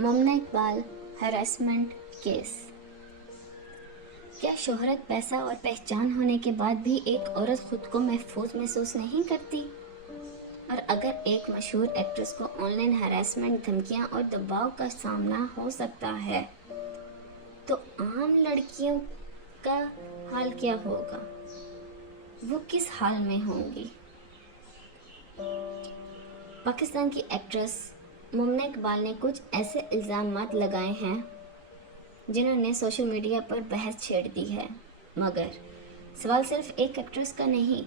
Mumna Iqbal harassment case. क्या शोहरत, पैसा और पहचान होने के बाद भी एक औरत खुद को महफूज महसूस नहीं करती? और अगर एक मशहूर एक्ट्रेस को ऑनलाइन हरासमेंट, धमकियां और दबाव का सामना हो सकता है, तो आम लड़कियों का हाल क्या होगा? वो किस हाल में होंगी? पाकिस्तान की एक्ट्रेस मुमना इकबाल ने कुछ ऐसे इल्ज़ामात लगाए हैं जिन्होंने सोशल मीडिया पर बहस छेड़ दी है। मगर सवाल सिर्फ एक एक्ट्रेस का नहीं,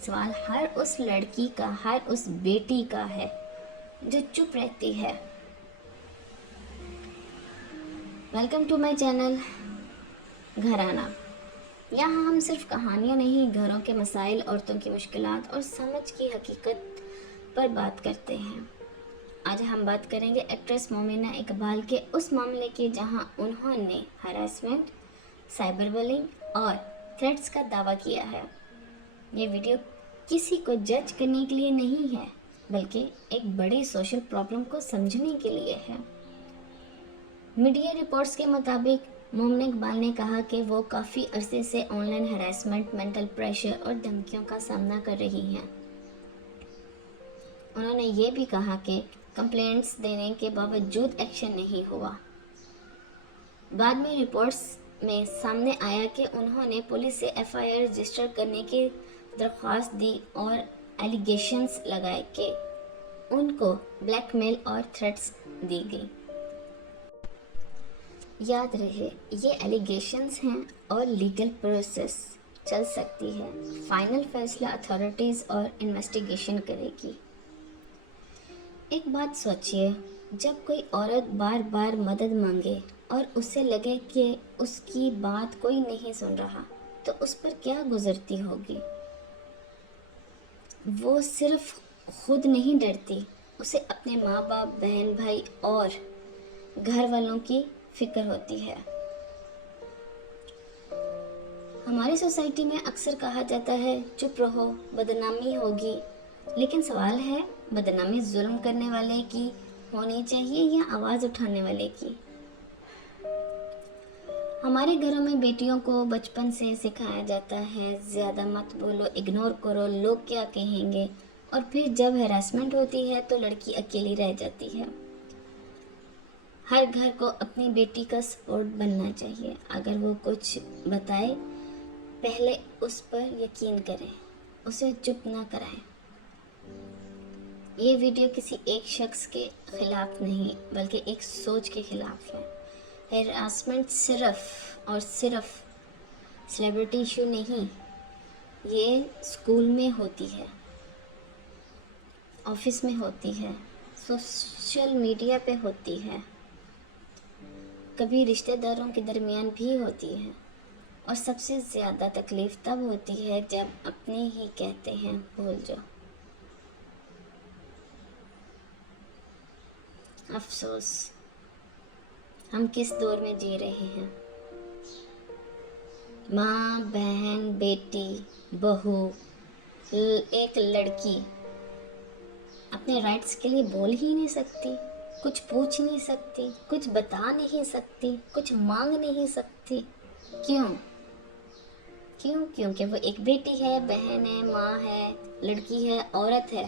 सवाल हर उस लड़की का, हर उस बेटी का है जो चुप रहती है। वेलकम टू माय चैनल घराना। यहाँ हम सिर्फ कहानियाँ नहीं, घरों के मसाइल, औरतों की मुश्किलात और समझ की हकीकत पर बात करते हैं। आज हम बात करेंगे एक्ट्रेस मुमना इकबाल के उस मामले की जहां उन्होंने हरासमेंट, साइबर बुलिंग और थ्रेट्स का दावा किया है। ये वीडियो किसी को जज करने के लिए नहीं है, बल्कि एक बड़ी सोशल प्रॉब्लम को समझने के लिए है। मीडिया रिपोर्ट्स के मुताबिक मुमना इकबाल ने कहा कि वो काफ़ी अरसे से ऑनलाइन हरासमेंट, मेंटल प्रेशर और धमकियों का सामना कर रही हैं। उन्होंने ये भी कहा कि कंप्लेंट्स देने के बावजूद एक्शन नहीं हुआ। बाद में रिपोर्ट्स में सामने आया कि उन्होंने पुलिस से एफआईआर रजिस्टर करने की दरख्वास्त दी और एलिगेशंस लगाए कि उनको ब्लैकमेल और थ्रेट्स दी गई। याद रहे, ये एलिगेशंस हैं और लीगल प्रोसेस चल सकती है। फाइनल फैसला अथॉरिटीज़ और इन्वेस्टिगेशन करेगी। एक बात सोचिए, जब कोई औरत बार बार मदद मांगे और उसे लगे कि उसकी बात कोई नहीं सुन रहा, तो उस पर क्या गुजरती होगी? वो सिर्फ खुद नहीं डरती, उसे अपने माँ बाप, बहन भाई और घर वालों की फिक्र होती है। हमारी सोसाइटी में अक्सर कहा जाता है, चुप रहो, बदनामी होगी। लेकिन सवाल है, बदनामी जुल्म करने वाले की होनी चाहिए या आवाज़ उठाने वाले की? हमारे घरों में बेटियों को बचपन से सिखाया जाता है, ज़्यादा मत बोलो, इग्नोर करो, लोग क्या कहेंगे। और फिर जब हैरेसमेंट होती है तो लड़की अकेली रह जाती है। हर घर को अपनी बेटी का सपोर्ट बनना चाहिए। अगर वो कुछ बताए, पहले उस पर यकीन करें, उसे चुप ना कराएं। ये वीडियो किसी एक शख्स के खिलाफ नहीं, बल्कि एक सोच के खिलाफ है। हैरासमेंट सिर्फ और सिर्फ सेलिब्रिटी इशू नहीं, ये स्कूल में होती है, ऑफिस में होती है, सोशल मीडिया पे होती है, कभी रिश्तेदारों के दरमियान भी होती है। और सबसे ज़्यादा तकलीफ़ तब होती है जब अपने ही कहते हैं भूल जाओ। अफसोस, हम किस दौर में जी रहे हैं? माँ, बहन, बेटी, बहू, एक लड़की अपने राइट्स के लिए बोल ही नहीं सकती, कुछ पूछ नहीं सकती, कुछ बता नहीं सकती, कुछ मांग नहीं सकती। क्यों? क्योंकि वो एक बेटी है, बहन है, माँ है, लड़की है, औरत है।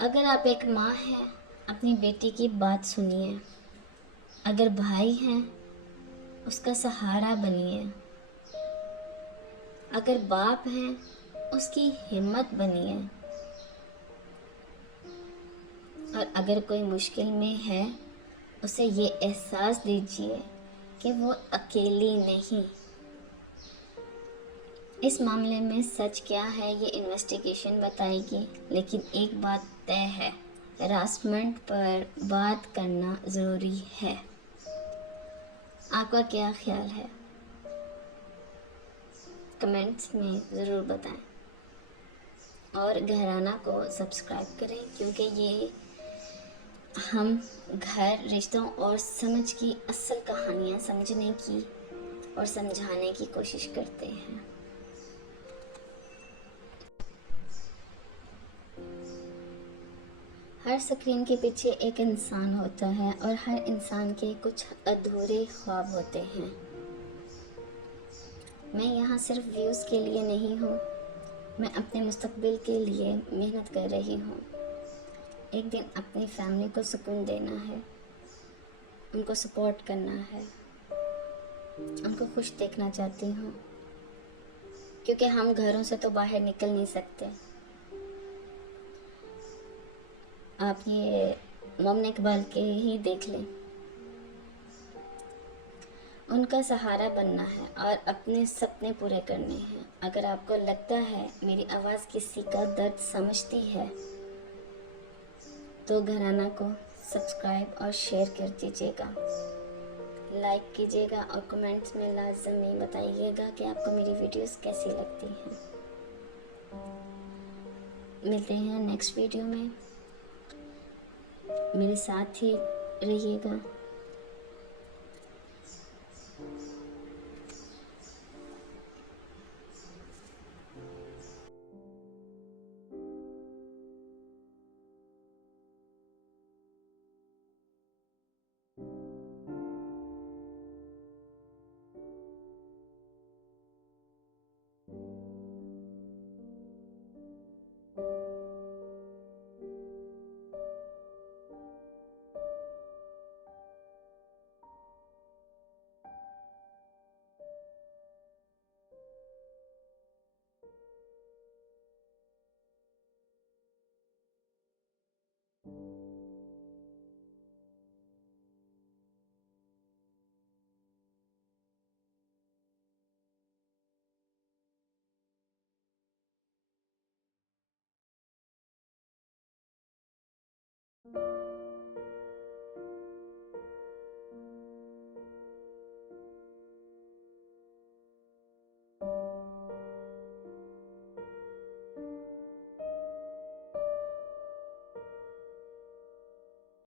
अगर आप एक माँ हैं, अपनी बेटी की बात सुनिए। अगर भाई हैं, उसका सहारा बनिए। अगर बाप हैं, उसकी हिम्मत बनिए। और अगर कोई मुश्किल में है, उसे ये एहसास दीजिए कि वो अकेली नहीं। इस मामले में सच क्या है, ये इन्वेस्टिगेशन बताएगी। लेकिन एक बात तय है, हरासमेंट पर बात करना ज़रूरी है। आपका क्या ख्याल है? कमेंट्स में ज़रूर बताएं। और घराना को सब्सक्राइब करें, क्योंकि ये हम घर, रिश्तों और समझ की असल कहानियाँ समझने की और समझाने की कोशिश करते हैं। ہر اسکرین کے پیچھے ایک انسان ہوتا ہے اور ہر انسان کے کچھ ادھورے خواب ہوتے ہیں۔ میں یہاں صرف ویوز کے لیے نہیں ہوں، میں اپنے مستقبل کے لیے محنت کر رہی ہوں۔ ایک دن اپنی فیملی کو سکون دینا ہے، ان کو سپورٹ کرنا ہے، ان کو خوش دیکھنا چاہتی ہوں، کیونکہ ہم گھروں سے تو باہر نکل نہیں سکتے۔ آپ یہ مومن اقبال کے ہی دیکھ لیں، ان کا سہارا بننا ہے اور اپنے سپنے پورے کرنے ہیں۔ اگر آپ کو لگتا ہے میری آواز کسی کا درد سمجھتی ہے تو گھرانہ کو سبسکرائب اور شیئر کر دیجیے گا، لائک کیجیے گا اور کمنٹس میں لازمی بتائیے گا کہ آپ کو میری ویڈیوز کیسی لگتی ہیں۔ ملتے ہیں نیکسٹ ویڈیو میں، میرے ساتھ ہی رہیے گا۔